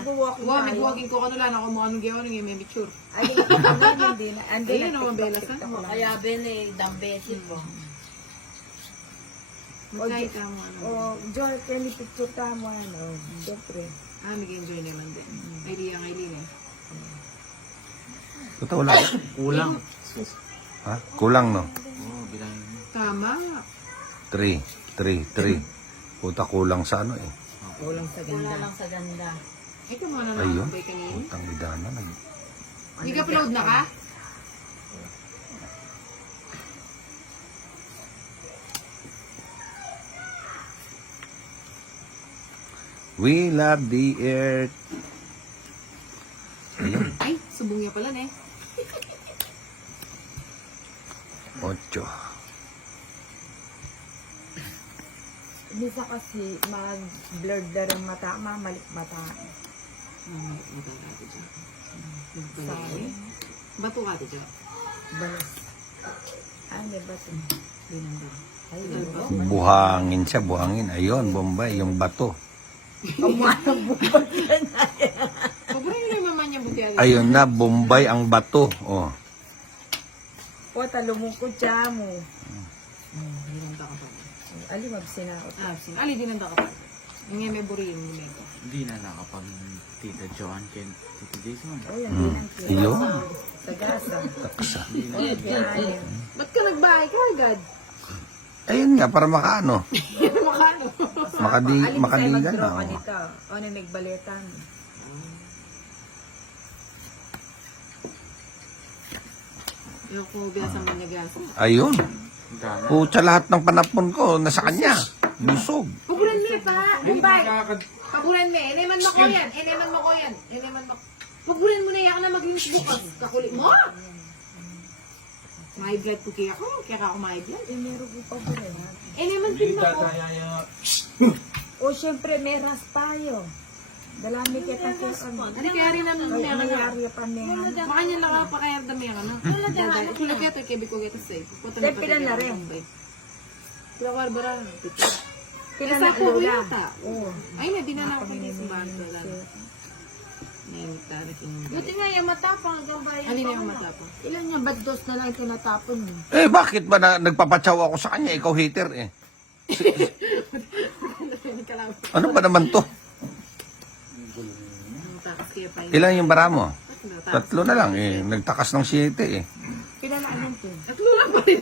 nag-walking Wow, tayo. nag-walking ko ano lang ako mo anong gawa nang may picture. Ay, hindi na. Andi Ayun na. naman belas na. Kaya bene, dambesit po. Magkait lang mo ano. O, Joel, kaya ni picture ta mo, ano. Siyempre. Nag-enjoy naman din. Idea ang idea. Totoo lang. Kulang. Ha? Kulang, no? Oo, bilangin mo. Tama. 3. Puta, kulang sa ano eh. Kulang sa Wala ganda. lang sa ganda. Ito mo na Ayun. nakakabay kanina. Putang idana. Hindi ka upload na ka? We love the earth. Ayun. Ay, subong niya pala eh. 8. Misa kasi mag-blurred na rin mata, mamalik mata. Bato ka ito dyan. Bato ka ito dyan. Balas. Ay, may bato. Binanda. Ay, Buhangin siya, buhangin. Ayun, Bombay, yung bato. Kamuanang bubag yan. Sobrang yung mama niya buti agad. Ayun na, Bombay ang bato. Oh. O, talumukod siya mo. Binanda ka pa. Ali, mabsinaot. Ali, dinanda ka pa. Yung may buriin mo nito. Hindi na nakapag Tita Joan kay Tita Jason. O, yan din ang Ayun. Sa gasa. Taksa. Ayun. Ba't ka nagbahay ka agad? Ayun nga, para makaano. Makano? Makadigan na. O, Oh. nito. O, na nagbaletan. Yung kung biasa mo nag-asa. Ayun. Dana. Pucha, lahat ng panapon ko nasa kanya. Busog. Pabulan mo pa. Bombay. Pabulan mo. Eneman mo ko yan. Eneman mo ko yan. Eneman mo. Pabulan mo na yan na mag-linis bukas. Kakulit mo. My blood po kaya ako. Kaya ako my blood. Eh, meron ko pa ba rin. Eneman din mo ko. O, syempre, may raspayo. Dalami kita ko. Ano kaya rin naman Ay, may ano. mayari pa niya. Baka niya lang pa kaya dami ang ano. Kulit kaya ito. Kaya ko kaya ito sa'yo. Dahil pilan na rin. Pila barbara. Pila Sa na po lula. yata. Oo. Ay, may dinala ko din sa bahay. Buti nga yung matapang hanggang bayan. Halin na yung matla po. Ilan niya, ba't dos na lang tinatapon mo? Eh, bakit ba nagpapatsaw ako sa kanya? Ikaw hater eh. Ano ba naman to? Ilan yung bara mo? 3 na lang eh. Nagtakas ng 7 eh. Kailangan yan to. Tatlo lang pa rin.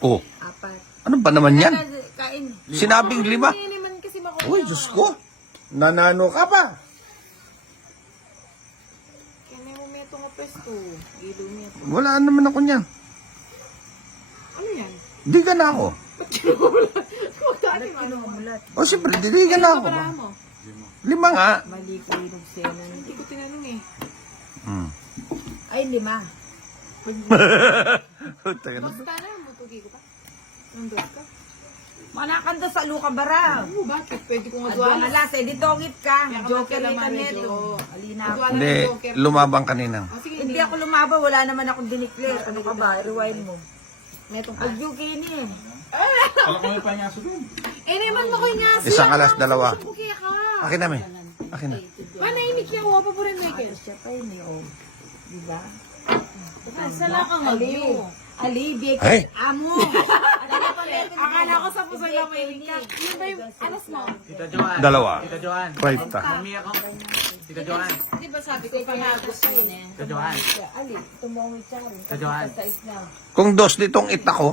Oh, 4. ano ba naman yan? Kain. Sinabing 5. Hindi naman kasi makuha. Uy, Diyos ko. Nanano ka pa. Kaya may momento nga pesto. Gilo niya po. Wala naman ako niyan. Ano yan? Di ka na ako. Magkano yung ano? Mulat. O siyempre, di ka na ako. Para mo. 5 nga. Mali ko yung sena. Hindi ko tinanong eh. Hmm. Ay, 5. Puta ka na. Basta na, mutugi ko pa. Nandun ka? Manakanda sa luka bara. Oo, bakit? Pwede ko nga Adwa duwalas. na las, eh, di tongit ka. Kaya Joker kailan nito medyo- neto. Alina ako. Duwala Hindi, ng joker. lumabang kanina. Oh, sige, Hindi ako lumaba, wala naman akong dineclare. Ano ka ba? Rewind mo. Metong ka. Ang yuki ni eh. Wala ko may panyaso dun. Eh, naman mo ko nga siya. Isang alas, 2. Subuki ka. Akin na, may. Akin na. Panahimik siya. Huwag pa po rin, Michael. Siya pa yun eh, oh. Diba? Sala ka nga view. Ali, di Ay! amo. Akala ko sa puso na may ka. Ano ba yung alas mo? Tita Joan. 2. Tita Joan. Right. Umiyak ako. Tita Joan. Di ba sabi ko pangagos yun eh. Tita Joan. Ali, tumawid siya rin. Tita Joan. Sa isla. Kung 2 ditong ita ko,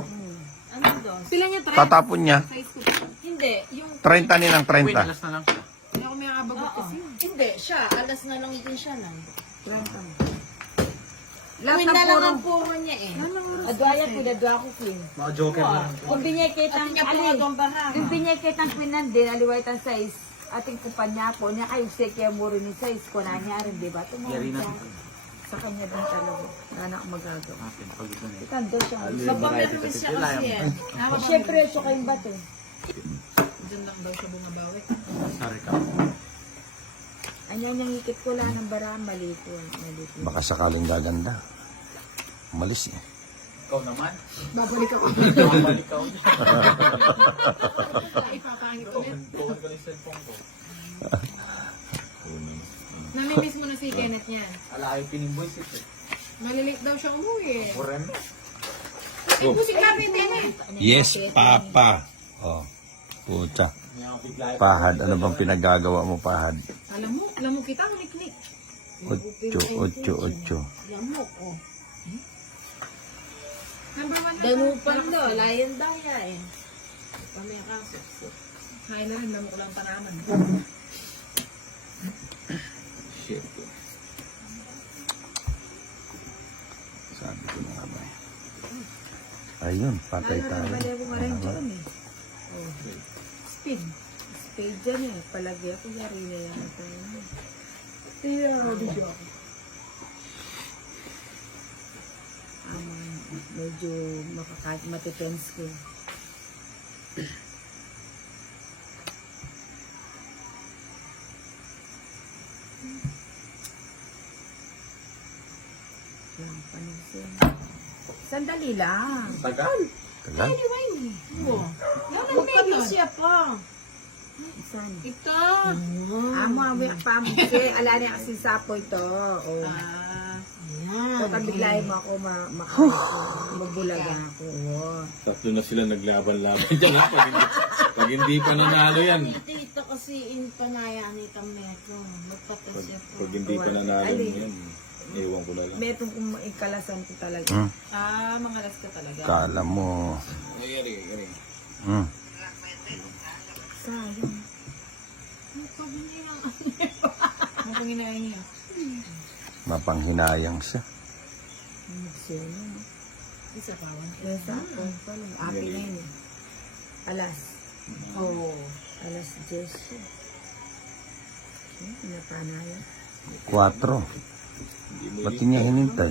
Ano doon? Sila niya, try. tatapon niya, Size ko pa. Hindi, yung... 30 nilang Wait, 30. alas na lang siya. Hindi ako may kabagot Oo. kasi. Hindi, siya. Alas na lang din siya nang. Lahat Queen ng na lang puro. ang puro niya eh. Adwaya ko, adwa ko, Queen. Mga joker na lang. Kung binyay At nga Ali, itong baha. yung binyay kitang Queen nandin, aliwaitan size, ating kumpanya po niya, kayo siya mo rin yung size ko na niya rin, diba? Tumawid Yari na. siya. Sa kanya din talaga. Wala akong magagawa. Akin, pagod na eh. Ikando siya. Magpapermis siya kasi eh. Siyempre, siya kayong bato. Diyan lang daw siya bumabawi. Sorry ka. Anyan yung hikit ko lang ng bara, mali po. Mali po. Baka sakaling gaganda. Umalis eh. Ikaw naman. Babalik ako. Babalik ikaw. Ipapangit ulit. Tuwan ko yung cellphone ko. Namimiss mo na si Kenneth niya. Ala kayo pinimboys ito. Malilit daw siya umuwi. Kurem. Ito si Kapit eh. Yes, Papa. Oh, pucha. Pahad, ano bang pinagagawa mo, Pahad? Alam mo kita, unik-nik. 8. Lamok, oh. Number 1 na. Danupan daw, layan daw niya eh. Kami yung kaso. Kaya na rin, lamok lang pa naman. Shit. Sabi ko na nga ba. Ayun, patay tayo. Speed. Speed dyan eh. Palagi ako yari na yan. Iya, di joke. Medyo matitense ko. Yan, panigsin. Sandali lang. Tagal. Tagal. Magpapis siya pa. Saan? Ito. Amo, pamukse. Ala niya kasi sapo ito. Oh. So, kabiglayin mo ako, magbulaga ako. Oh. Tatlo na sila naglaban-laban dyan ha. Pag hindi pa nanalo yan. Tita kasi in panaya ni Tameto. Magpapis siya pa. Pag hindi pa nanalo yan, ewan ko na lang. Metong kung ikalasan ko talaga. Mga las ka talaga. Kala mo. Hmm. Sayang. Mapanginayan niya. Mapanghinayang siya. Magsino. Isa pa wan. Yung sapo pala. Api na yun eh. Alas. Oo. Alas 10 siya. Pinapanaya. 4. Ba't niya hinintay?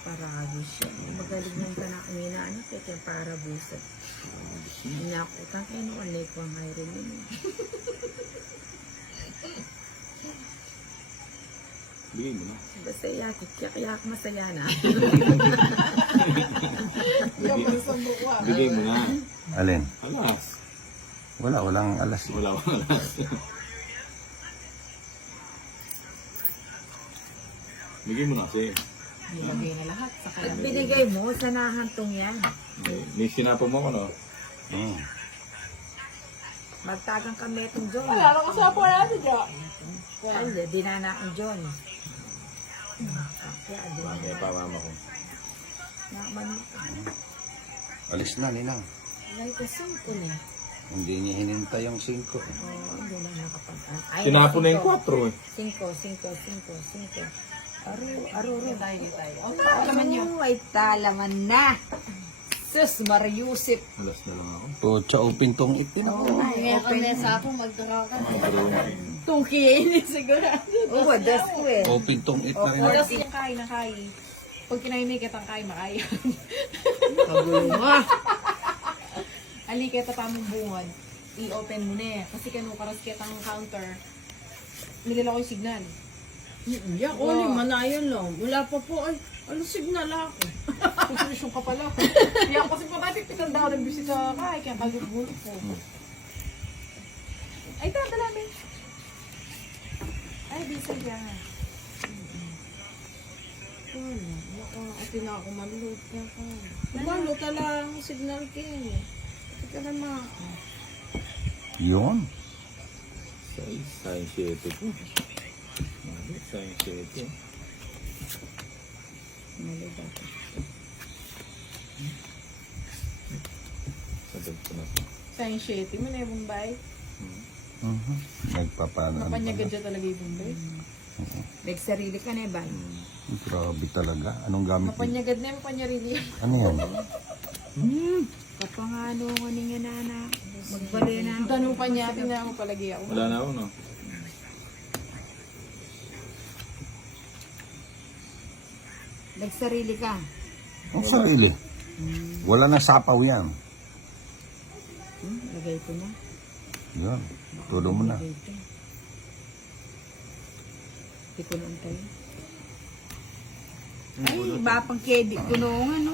Paragos siya. Magaling ng tanak ni na ano, kaya para busat. Inakutang kayo nung alay ko ang hiring nila. Bigay mo na. Basta yakit, yak masaya na. Bigay mo na. Alin? Alas. Walang alas. Wala ko alas. Bigay mo na kasi. Nilagay na lahat sa At kanya. binigay mo, sanahantong yan. May sinapa mo ko no? Hmm. Magtagang kami itong John. Wala ka sa po natin dyan. Ay, dinana ang John. Kaya, Mamaya pa mama ko. naman. Alis na, Ninang. Ay, kasang ko na. Hindi niya hinintay yung 5. Oo, hindi na nakapag... Ay, Tinapo na yung 4 eh. 5. Aro. Tayo. Alaman niyo. Ay, talaman na. Sus, Mariusip. Alas na lang ako. Pucha, open tong itin ako. Kaya kami sa ako magdara ka. Tungkiyin sigurado. Oo, das ko eh. Open tong it na rin. Tapos yung kain na kain. Pag kinaimikit ang kain, makaya. Kagulo mo. Ali kita tamong bungad. I-open mo na eh. Kasi kanukaras kita ang counter. Nilala ko yung signal. Yan, oli, manayon lang. Wala pa po, ay, ano signal ako? Konsolusyon ka pala. Kaya kasi pa tayo pitanda ako nag-visit sa kain. Kaya kagulo ko. Ay, dadalamin. Ay, bisa yan. Ati na ako malulot niya ka. Malulot lang, signal kayo. Ito ka naman. Yun. Sayang 7 po. Sayang 7. Sabag ko na po. Sayang shitty mo na yung Bombay. Nagpapano. Mapanyagan dyan talaga yung Bombay. Nagsarili ka na ba? Grabe talaga. Anong gamit mo? Mapanyagad na yung mapanyarili. Ano yan? Kapangano nga niya na magbali na. Tanong pa niya, tingnan mo palagi ako. Wala na ako no? Nagsarili ka. Ang sarili. Wala na sapaw yan. Lagay ko na. Yun. Tulo mo na. Lagay ko. Hindi ko na antayin. Ay, iba pang kedi ko noong ano.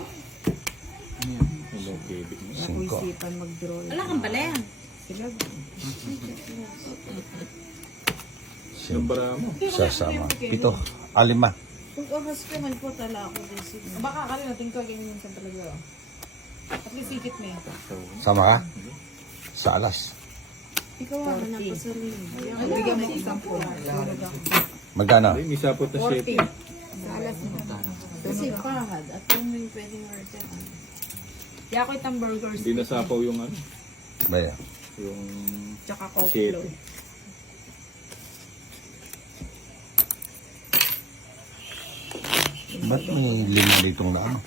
Hello, Kevin. Ako 5. isipan mag-draw. Wala kang pala yan. Sila. Numbara mo. Sasama. 7. 5. 5. Kung oras ka man po tala ako din signal. Baka kami natin ko ganyan minsan talaga. At least sikit mo eh. Sama ka? Sa alas. Ikaw ang napasalim. Bigyan mo isang po. Tulog ako. Magkano? Ay, may sapot na 7. Sa alas mo. Kasi pahad at kung may pwedeng order. Kaya ako itang burgers. Hindi nasapaw yung ano. Baya. Yung Tsaka coke 7. float. Ba't may 5 litong na ano?